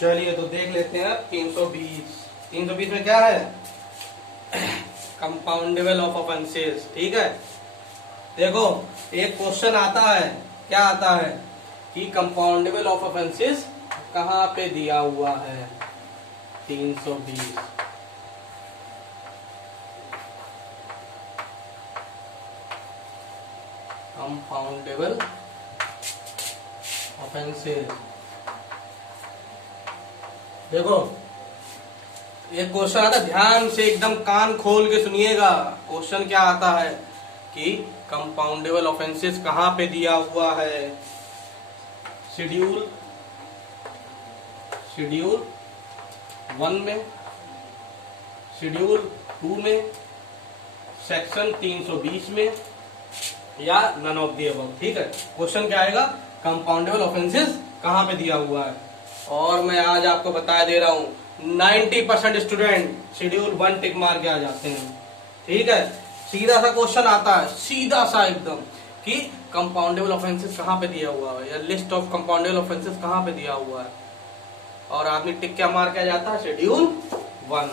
चलिए तो देख लेते हैं 320। 320 में क्या है? Compoundable of offences. ठीक है, देखो एक क्वेश्चन आता है, क्या आता है कि कंपाउंडेबल ऑफ ऑफेंसेस कहाँ पे दिया हुआ है? 320। Compoundable offences. देखो एक क्वेश्चन आता है, ध्यान से एकदम कान खोल के सुनिएगा। क्वेश्चन क्या आता है कि कंपाउंडेबल ऑफेंसेस कहाँ पे दिया हुआ है? शेड्यूल 1 में, शेड्यूल 2 में, सेक्शन 320 में, या नन ऑफ द अबव। ठीक है, क्वेश्चन क्या आएगा? कंपाउंडेबल ऑफेंसेस कहाँ पे दिया हुआ है। और मैं आज आपको बता दे रहा हूँ 90% स्टूडेंट शेड्यूल 1 टिक मार के आ जाते हैं। ठीक है, सीधा सा क्वेश्चन आता है, सीधा सा एकदम, कि कंपाउंडेबल ऑफेंसेस कहाँ पे दिया हुआ है, या लिस्ट ऑफ कंपाउंडेबल ऑफेंसेस कहाँ पे दिया हुआ है, और आदमी टिक क्या मार के आ जाता है? शेड्यूल 1।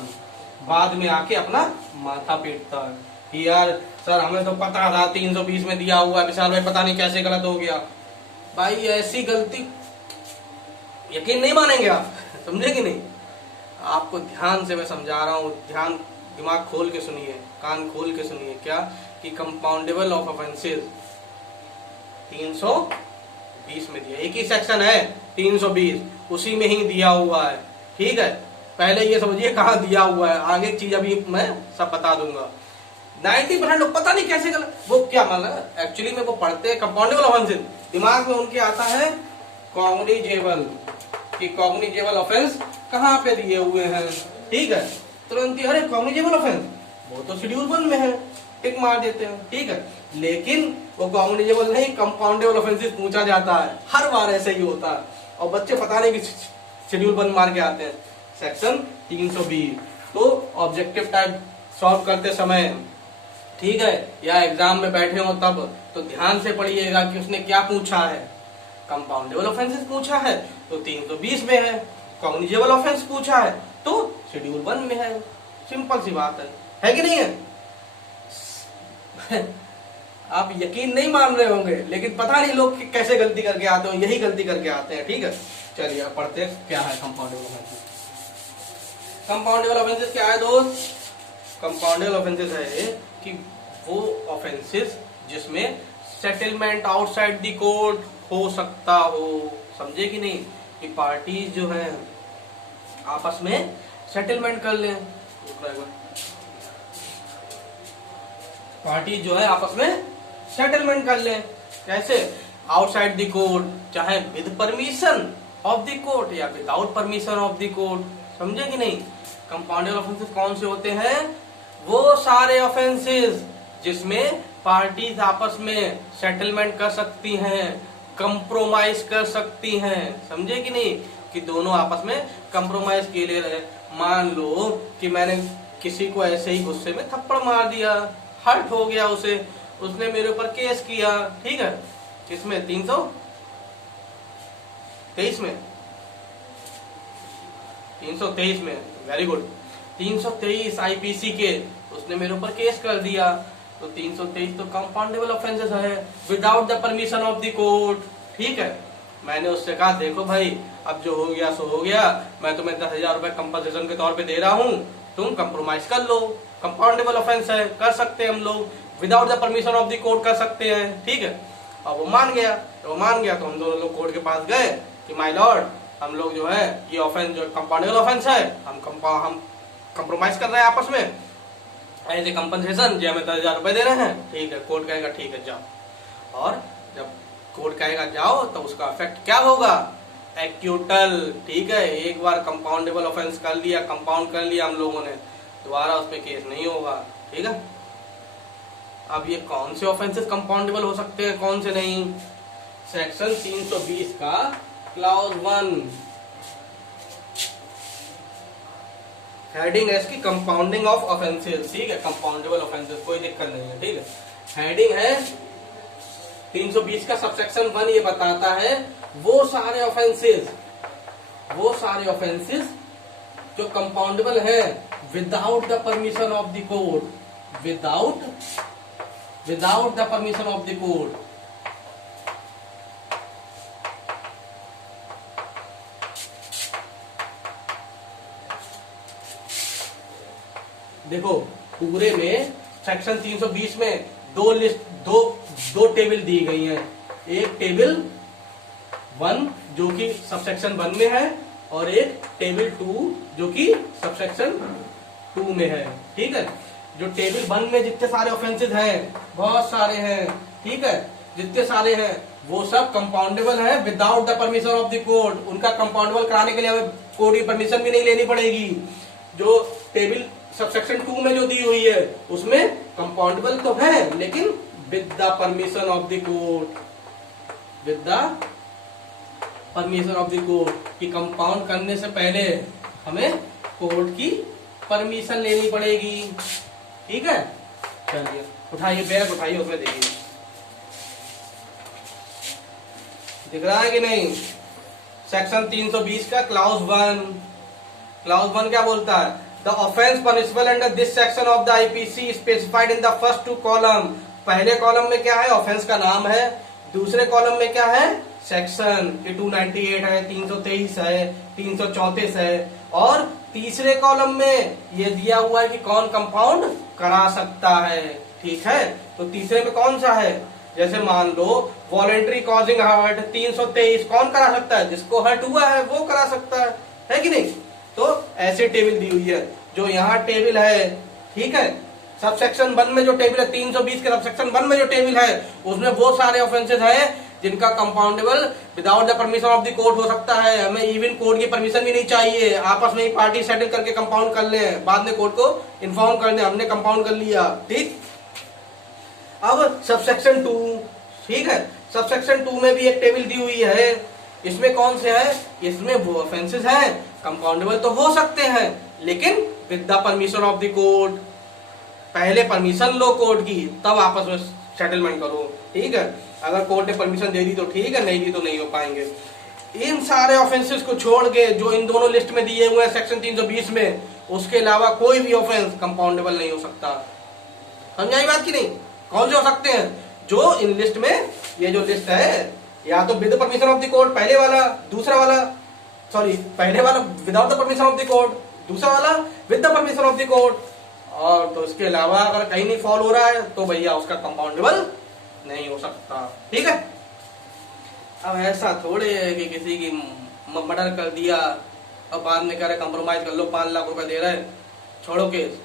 बाद में आके अपना माथा पीटता है कि यार सर हमें तो पता था 320 में दिया हुआ है, विशाल भाई पता नहीं कैसे गलत हो गया। भाई ऐसी गलती यकीन नहीं मानेंगे आप, समझे कि नहीं? आपको ध्यान से मैं समझा रहा हूँ, ध्यान दिमाग खोल के सुनिए, कान खोल के सुनिए। क्या कि कंपाउंडेबल ऑफ ऑफेंसेस 320 में दिया, एक ही सेक्शन है 320, उसी में ही दिया हुआ है। ठीक है, पहले ये समझिए कहाँ दिया हुआ है, आगे चीज अभी मैं सब बता दूंगा। 90% लोग पता नहीं कैसे गलत, वो क्या मतलब एक्चुअली में वो पढ़ते हैं कंपाउंडेबल ऑफेंसेस, दिमाग में उनके आता है कॉग्निजेबल, कि कॉग्निजेबल ऑफेंस कहाँ पे दिए हुए हैं। ठीक है, तुरंत ही अरे कॉग्निजेबल ऑफेंस वो तो शेड्यूल 1 में है, टिक मार देते हैं। ठीक है, लेकिन वो कॉग्निजेबल नहीं, कंपाउंडेबल ऑफेंसेस पूछा जाता है, हर बार ऐसे ही होता है, और बच्चे पता नहीं कि शेड्यूल 1 मार के आते हैं, सेक्शन 320। तो ऑब्जेक्टिव टाइप सॉल्व करते समय, ठीक है, या एग्जाम में बैठे हो तब, तो ध्यान से पढ़िएगा कि उसने क्या पूछा है। कंपाउंडेबल ऑफेंसेस पूछा है तो 320 में है, कॉग्निजेबल ऑफेंस पूछा है तो शेड्यूल 1 में है। सिंपल सी बात है कि नहीं है? आप यकीन नहीं मान रहे होंगे, लेकिन पता नहीं लोग कैसे गलती करके आते हैं, यही गलती करके आते हैं। ठीक है, चलिए अब पढ़ते हैं क्या है कंपाउंडेबल ऑफेंसेस। कंपाउंडेबल ऑफेंसेस क्या है दोस्त? कंपाउंडेबल ऑफेंसेस है कि वो ऑफेंसेस जिसमें सेटलमेंट आउटसाइड द कोर्ट हो सकता हो। समझे कि नहीं? कि पार्टीज जो है आपस में सेटलमेंट कर लें, पार्टी जो है आपस में सेटलमेंट कर लें। कैसे? आउटसाइड द कोर्ट, चाहे with permission of the court या without permission of the court. समझे कि नहीं? कंपाउंडेबल ऑफेंसेस कौन से होते हैं? वो सारे ऑफेंसेस जिसमें पार्टीज आपस में सेटलमेंट कर सकती हैं, कंप्रोमाइज कर सकती हैं। समझे कि नहीं? कि दोनों आपस में कंप्रोमाइज के लिए रहे। मान लो कि मैंने किसी को ऐसे ही गुस्से में थप्पड़ मार दिया, हर्ट हो गया उसे, उसने मेरे ऊपर केस किया। ठीक है, किसमें? 323 में, 323 में, वेरी गुड, 323 आईपीसी के, उसने मेरे ऊपर केस कर दिया। तो 323 तो कंपाउंडेबल ऑफेंसेस है without the permission of the court. ठीक है, मैंने उससे कहा देखो भाई अब जो हो गया सो हो गया, मैं तुम्हें 10,000 रुपए कंपनसेशन के तौर पे दे रहा हूँ, तुम कंप्रोमाइज कर लो। कंपाउंडेबल ऑफेंस है, कर सकते हैं हम लोग, without the permission of the court कर सकते हैं। ठीक है, अब वो मान गया, तो हम दोनों लोग कोर्ट के पास गए कि माय लॉर्ड, हम लोग जो है ये ऑफेंस जो कंपाउंडेबल ऑफेंस है, हम कंप्रोमाइज कर रहे हैं आपस में, एज ए कंपनसेशन जो हमें 10,000 रुपए दे रहे हैं। ठीक है, कोर्ट कहेगा ठीक है जाओ, और जब कोर्ट कहेगा जाओ तो उसका इफेक्ट क्या होगा? एक्यूटल। ठीक है, एक बार कंपाउंडेबल ऑफेंस कर लिया, कंपाउंड कर लिया हम लोगों ने, दोबारा उस पर केस नहीं होगा। ठीक है, अब ये कौन से ऑफेंसेस कंपाउंडेबल हो सकते हैं, कौन से नहीं? सेक्शन 320 का क्लॉज 1, हेडिंग है इसकी कंपाउंडिंग ऑफ ऑफेंसेस। ठीक है, कंपाउंडेबल ऑफेंसेस, कोई दिक्कत नहीं है। ठीक है, हेडिंग है 320 का सबसेक्शन 1, ये बताता है वो सारे ऑफेंसेस वो सारे ऑफेंसेस जो कंपाउंडेबल है without the permission of the court, without the permission of the court. देखो पूरे में सेक्शन 320 में दो टेबल दी गई हैं। एक टेबल 1 जो कि सबसेक्शन 1 में है और एक टेबल 2 जो कि सबसेक्शन 2 में है। ठीक है, जो टेबल 1 में जितने सारे ऑफेंसेस हैं, बहुत सारे हैं, ठीक है, जितने सारे हैं वो सब कंपाउंडेबल है without the permission of the court. उनका कंपाउंडेबल कराने के लिए हमें कोर्ट की परमिशन भी नहीं लेनी पड़ेगी। जो टेबल सबसेक्शन 2 में जो दी हुई है उसमें कंपाउंडेबल तो है लेकिन with the permission of the court, with the permission of the court, कि कंपाउंड करने से पहले हमें कोर्ट की परमिशन लेनी पड़ेगी। ठीक है, चलिए उठाइए बैग, उठाइए, उसमें देखिए दिख रहा है कि नहीं। सेक्शन 320 का क्लाउज 1, क्लाउज 1 क्या बोलता है? The offence punishable under this section of the IPC specified in the first 2 column. पहले कॉलम में क्या है? ऑफेंस का नाम है। दूसरे कॉलम में क्या है? सेक्शन, 298 है, 323 है, 334 है। और तीसरे कॉलम में ये दिया हुआ है कि कौन कंपाउंड करा सकता है। ठीक है, तो तीसरे में कौन सा है? जैसे मान लो वॉलेंट्री कॉजिंग हर्ट 323, कौन करा सकता है? जिसको हर्ट हुआ है वो करा सकता है कि नहीं? तो ऐसे टेबल दी हुई है। जो यहाँ टेबल है, ठीक है, सबसेक्शन 1 में जो टेबल है 320 के सबसेक्शन 1 में जो टेबल है उसमें वो सारे ऑफेंसेस हैं जिनका compoundable without the permission of the court हो सकता है। हमें इवन कोर्ट की परमिशन भी नहीं चाहिए, आपस में ही पार्टी सेटल करके कंपाउंड कर ले, बाद में कोर्ट को इन्फॉर्म कर दे हमने कंपाउंड कर लिया। ठीक, अब सबसेक्शन 2, ठीक है, सबसेक्शन 2 में भी एक टेबल दी हुई है। इसमें कौन से है? इसमें वो ऑफेंसेस हैं कंपाउंडेबल तो हो सकते हैं लेकिन with the permission of the court. पहले परमिशन लो कोर्ट की, तब आपस में सेटलमेंट करो। ठीक है, अगर कोर्ट ने परमिशन दे दी तो ठीक है, नहीं दी तो नहीं हो पाएंगे। इन सारे ऑफेंसेस को छोड़ के जो इन दोनों लिस्ट में दिए हुए हैं सेक्शन 320 में, उसके अलावा कोई भी ऑफेंस कंपाउंडेबल नहीं हो सकता। समझाई बात की नहीं? कौन से हो सकते हैं? जो इन लिस्ट में, ये जो लिस्ट है, या तो with permission of the court पहले वाला, दूसरा वाला, सॉरी पहले वाला without the permission of the court, दूसरा वाला with the permission of the court, और तो इसके अलावा अगर कहीं नहीं फॉल हो रहा है तो भैया उसका कंपाउंडेबल नहीं हो सकता। ठीक है, अब ऐसा थोड़े है कि किसी की मर्डर कर दिया और बाद में कह रहे कंप्रोमाइज कर लो, 5 लाख रुपए दे रहे, छोड़ो केस,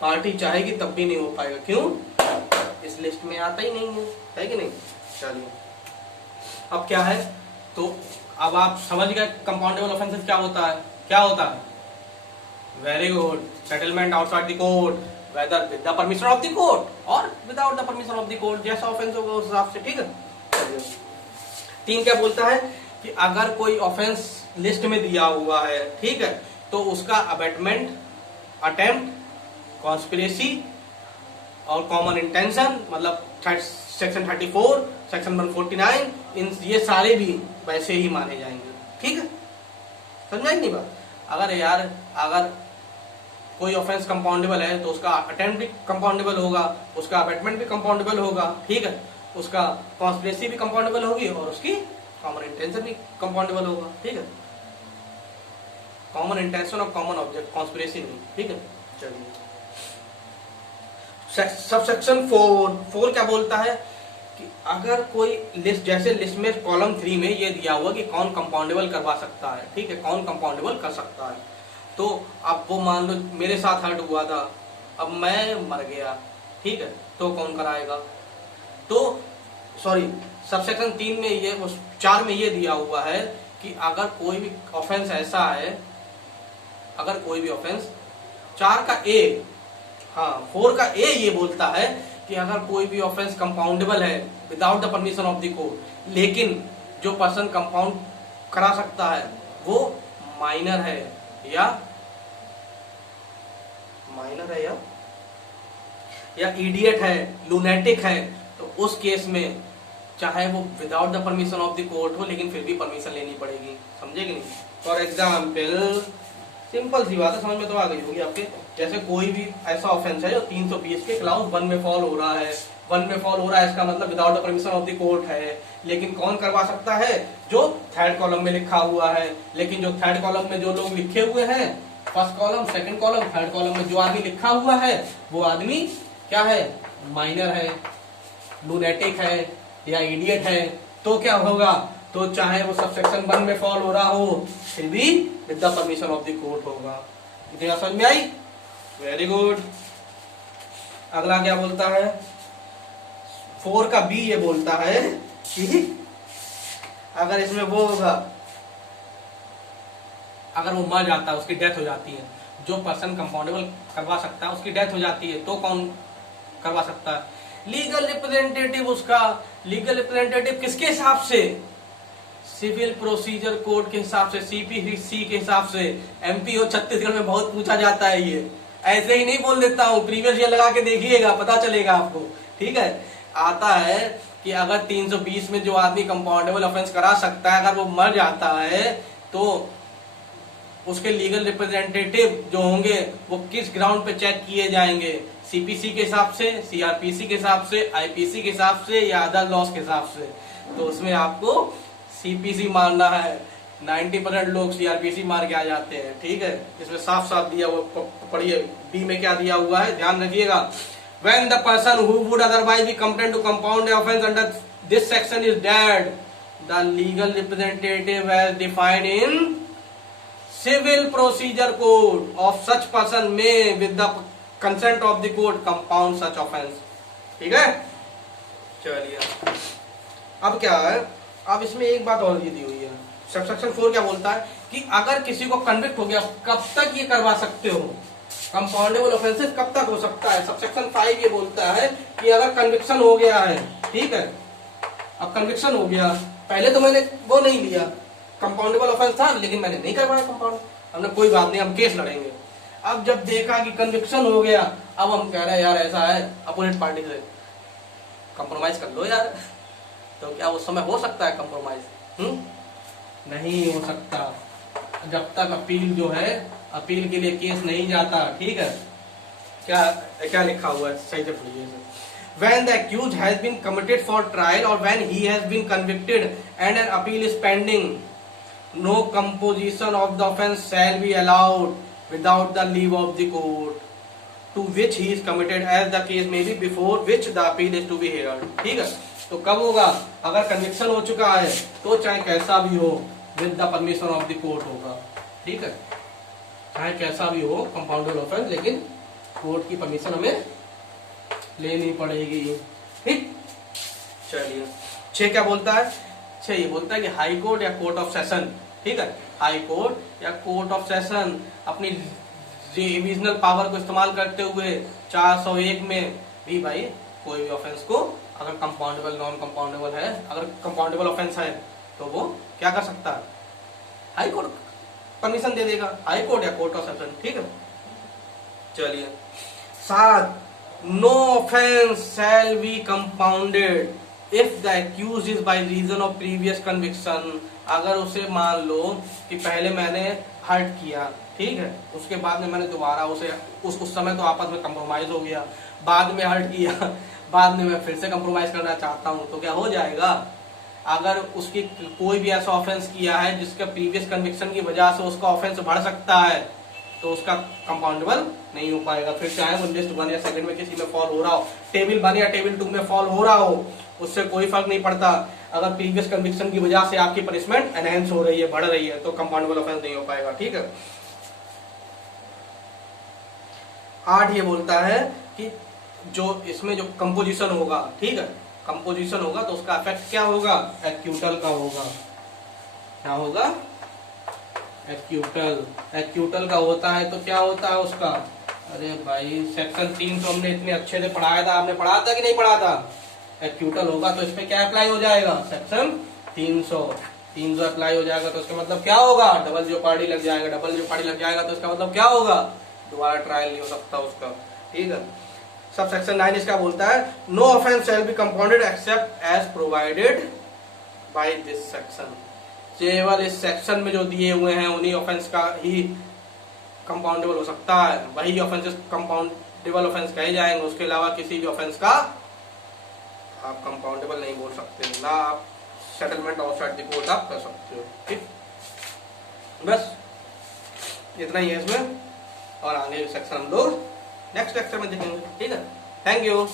पार्टी चाहेगी तब भी नहीं हो पाएगा। क्यों? इस लिस्ट में आता ही नहीं है कि नहीं? चलिए अब क्या है, तो अब आप समझ गए कंपाउंडेबल ऑफेंसेस क्या होता है। क्या होता है? Very good, settlement outside the court, whether with the permission of the court और without the permission of the court, जैसा ऑफेंस होगा उस हिसाब से। ठीक है, 3 क्या बोलता है कि अगर कोई ऑफेंस लिस्ट में दिया हुआ है, ठीक है, तो उसका अबेटमेंट, अटेम्प्ट, कॉन्स्पिरेसी और कॉमन इंटेंशन, मतलब सेक्शन 34, सेक्शन 149, इन ये सारे भी वैसे ही माने जाएंगे। ठीक है, समझाई नहीं बात? अगर यार अगर कोई ऑफेंस कंपाउंडेबल है तो उसका अटेम्प्ट भी कंपाउंडेबल होगा, उसका अबेटमेंट भी कंपाउंडेबल होगा, ठीक है, उसका कॉन्स्पिरेसी भी कंपाउंडेबल होगी और उसकी कॉमन इंटेंशन भी कंपाउंडेबल होगा। ठीक है, कॉमन इंटेंशन और कॉमन ऑब्जेक्ट, कॉन्स्पिरेसी नहीं। ठीक है, चलिए सबसेक्शन 4 क्या बोलता है कि अगर कोई लिस्ट, जैसे लिस्ट में कॉलम 3 में ये दिया हुआ कि कौन कंपाउंडेबल करवा सकता है, ठीक है, कौन कंपाउंडेबल कर सकता है, तो अब वो मान लो मेरे साथ हर्ट हुआ था, अब मैं मर गया, ठीक है, तो कौन कराएगा? तो सॉरी, सबसेक्शन 3 में ये, 4 में ये दिया हुआ है कि अगर कोई भी ऑफेंस ऐसा है, अगर कोई भी ऑफेंस, 4 का ए, हाँ 4 का ए ये बोलता है कि अगर कोई भी ऑफेंस कंपाउंडेबल है without the permission of the court, लेकिन जो पर्सन कंपाउंड करा सकता है वो माइनर है या या इडियट है, लूनेटिक है, तो उस केस में चाहे वो without the permission of the court हो, लेकिन फिर भी परमिशन लेनी पड़ेगी, समझे कि नहीं। फॉर एग्जाम्पल, सिंपल सी बात है, समझ में तो आ गई होगी आपके। जैसे कोई भी ऐसा ऑफेंस है जो 320 के क्लाउज 1 में फॉल हो रहा है, 1 में फॉल हो रहा है, इसका मतलब without the permission of the court है, लेकिन कौन करवा सकता है, जो थर्ड कॉलम में लिखा हुआ है। लेकिन जो थर्ड कॉलम में जो लोग लिखे हुए हैं, first column, second column, third column में जो आदमी लिखा हुआ है, वो आदमी क्या है, माइनर है, लूनेटिक है या इडियट है, तो क्या होगा, तो चाहे वो सबसेक्शन 1 में फॉल हो रहा हो, फिर भी with the permission of the court होगा। इतना समझ में आई, वेरी गुड। अगला क्या बोलता है, 4 का बी ये बोलता है कि अगर इसमें वो होगा, अगर वो मर जाता है, उसकी डेथ हो जाती है, जो पर्सन कंपाउंडेबल करवा सकता है उसकी डेथ हो जाती है, तो कौन करवा सकता है, लीगल रिप्रेजेंटेटिव। उसका लीगल रिप्रेजेंटेटिव किसके हिसाब से, सिविल प्रोसीजर कोड के हिसाब से, सीपीसी के हिसाब से। एमपी और छत्तीसगढ़ में बहुत पूछा जाता है ये, ऐसे ही नहीं बोल देता हूँ, प्रीवियस ईयर लगा के देखिएगा, पता चलेगा आपको, ठीक है। आता है कि अगर 320 में जो आदमी कंपाउंडेबल ऑफेंस करा सकता है, अगर वो मर जाता है, तो उसके लीगल रिप्रेजेंटेटिव जो होंगे वो किस ग्राउंड पे चेक किए जाएंगे, सीपीसी के हिसाब से, सीआरपीसी के हिसाब से, आईपीसी के हिसाब से, या अदर लॉस के हिसाब से। तो उसमें आपको सीपीसी मारना है, 90% लोग सीआरपीसी मार के आ जाते हैं, ठीक है। इसमें साफ साफ दिया, वो पढ़िए, बी में क्या दिया हुआ है, ध्यान रखिएगा। When the person who would otherwise be competent to compound the offence under this section is dead, the legal representative as defined in civil procedure code of such person may with the consent of the court compound such offence, ठीक है। चलिए, अब क्या है, अब इसमें एक बात और दी हुई है, सबसेक्शन 4 क्या बोलता है कि अगर किसी को कन्विक्ट हो गया, कब तक ये करवा सकते हो, कंपाउंडेबल ऑफेंसेस कब तक हो सकता है। सबसेक्शन 5 ये बोलता है कि अगर कन्विक्शन हो गया है, ठीक है, अब कन्विक्शन हो गया, पहले तो मैंने वो नहीं लिया, कंपाउंडेबल ऑफेंस था लेकिन मैंने नहीं करवाया कंपाउंड, हमने कोई बात नहीं, हम केस लड़ेंगे। अब जब देखा कि कन्विक्शन हो गया, अब हम कह रहे हैं यार ऐसा है, अपोनेंट पार्टी से कंप्रोमाइज कर लो यार, तो क्या उस समय हो सकता है कंप्रोमाइज? नहीं हो सकता, जब तक अपील जो है, अपील के लिए केस नहीं जाता, ठीक है। क्या क्या लिखा हुआ है, सही से पढ़िए। When the accused has been committed for trial or when he has been convicted and an appeal is pending, no composition of the offence shall be allowed without the leave of the court to which he is committed, as the case may be, before which the appeal is to be heard, ठीक है। तो कब होगा, अगर conviction हो चुका है तो चाहे कैसा भी हो, with the permission of the court होगा, ठीक है, चाहे कैसा भी हो कंपाउंडेबल ऑफेंस, लेकिन कोर्ट की परमिशन हमें लेनी पड़ेगी, ठीक। चलिए, 6 क्या बोलता है, 6 ये बोलता है कि हाई कोर्ट या कोर्ट ऑफ सेशन, ठीक है, हाई कोर्ट या कोर्ट ऑफ सेशन अपनी रिविजनल पावर को इस्तेमाल करते हुए 401 में भी भाई कोई भी ऑफेंस को, अगर कंपाउंडेबल नॉन कंपाउंडेबल है, अगर कंपाउंडेबल ऑफेंस है तो वो क्या कर सकता है, हाई कोर्ट परमिशन दे देगा, हाई कोर्ट या कोर्ट ऑफ सेशन, ठीक है। चलिए, 7, no offence shall be compounded if the accuse is by reason of previous conviction. अगर उसे मान लो कि पहले मैंने हर्ट किया, ठीक है, उसके बाद में मैंने दोबारा उसे उस समय तो आपस में कंप्रोमाइज हो गया, बाद में हर्ट किया, बाद में मैं फिर से कंप्रोमाइज करना चाहता हूं, तो क्या हो जाएगा, अगर उसकी कोई भी ऐसा ऑफेंस किया है जिसका प्रीवियस कन्विक्शन की वजह से उसका ऑफेंस बढ़ सकता है, तो उसका कंपाउंडेबल नहीं हो पाएगा। फिर चाहे वो लिस्ट 1 या सेकंड में किसी में फॉल हो रहा हो, टेबल 1 या टेबल 2 में फॉल हो रहा हो, उससे कोई फर्क नहीं पड़ता, अगर प्रीवियस कन्विक्शन की वजह से आपकी पनिशमेंट एनहेंस हो रही है, बढ़ रही है, तो कंपाउंडेबल ऑफेंस नहीं हो पाएगा, ठीक है। 8 ये बोलता है कि जो इसमें जो कंपोजिशन होगा, ठीक है, कंपोजिशन होगा तो उसका इफेक्ट क्या होगा, एक्यूटल का होगा, क्या होगा, एक्यूटल। एक्यूटल का होता है तो क्या होता है उसका, अरे भाई सेक्शन 300 हमने इतने अच्छे से पढ़ाया था, आपने पढ़ा था कि नहीं पढ़ा था, एक्यूटल होगा तो इसमें क्या अप्लाई हो जाएगा, सेक्शन 300 अप्लाई हो जाएगा, तो इसका मतलब क्या होगा, डबल जेओपार्डी लग जाएगा, डबल जेओपार्डी लग जाएगा तो इसका मतलब क्या होगा, दोबारा ट्रायल नहीं हो सकता उसका, ठीक है। सब सेक्शन 9 इसका बोलता है no offence shall be compounded except as provided by this section. केवल इस सेक्शन में जो दिए हुए हैं उन्हीं ऑफेंस का ही कंपाउंडेबल हो सकता है, वही ऑफेंसेस कंपाउंडेबल ऑफेंस कहे जाएंगे, उसके अलावा किसी भी ऑफेंस का आप कंपाउंडेबल नहीं बोल सकते, ना आप सेटलमेंट आउटसाइड द कोर्ट आप कर सकते हो। ठीक, बस इतना ही है इसमें, और आगे सेक्शन हम लोग नेक्स्ट लेक्चर में देखेंगे। ठीक है, थैंक यू।